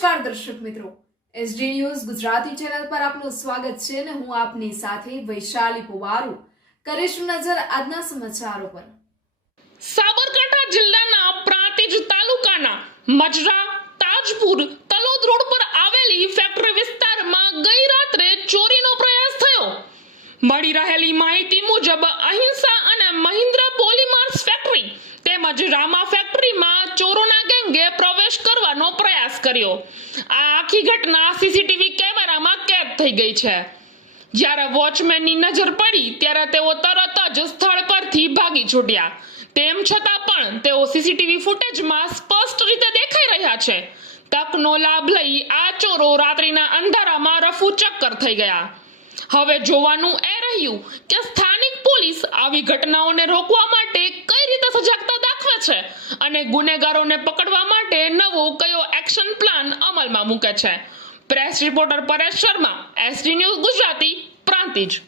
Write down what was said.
નમસ્કાર દર્શક મિત્રો. એસડી ન્યૂઝ ગુજરાતી ચેનલ પર આપનું સ્વાગત છે અને હું આપની સાથે વૈશાલી પુવારુ. કરીશું નજર આજના સમાચારો પર. સાબરકાંઠા જિલ્લાના પ્રાંતિજ તાલુકાના મજરા, તાજપુર તલોદ રોડ પર આવેલી ફેક્ટરી વિસ્તારમાં ગઈ રાત્રે ચોરીનો પ્રયાસ થયો. મળી રહેલી માહિતી મુજબ અહિંસા અને મહિન્દ્રા પોલીમાર્સ ફેક્ટરી તેમજ રામા ફેક્ટરીમાં ચોરોના ગેંગે પ્રવેશ કરવાનો પ્રયાસ કર્યો. આ આખી ઘટના સીસીટીવી કેમેરામાં કેદ થઈ ગઈ છે. જ્યારે વોચમેનની નજર પડી, ત્યારે તેઓ તરત જ સ્થળ પરથી ભાગી છૂટ્યા. તેમ છતાં પણ તેઓ સીસીટીવી ફૂટેજમાં સ્પષ્ટ રીતે દેખાઈ રહ્યા છે. તકનો લાભ લઈ આ ચોરો રાત્રિના અંધારામાં રફુ ચક્કર થઈ ગયા. હવે જોવાનું એ રહ્યું કે સ્થાનિક પોલીસ આવી ઘટનાઓને રોકવા માટે કઈ રીતે સજાગતા દાખવે છે અને ગુનેગારોને પકડવા માટે નવો કયો એક્શન પ્લાન અમલમાં મૂકે છે? Press reporter Paresh Sharma SD news Gujarati, Prantij.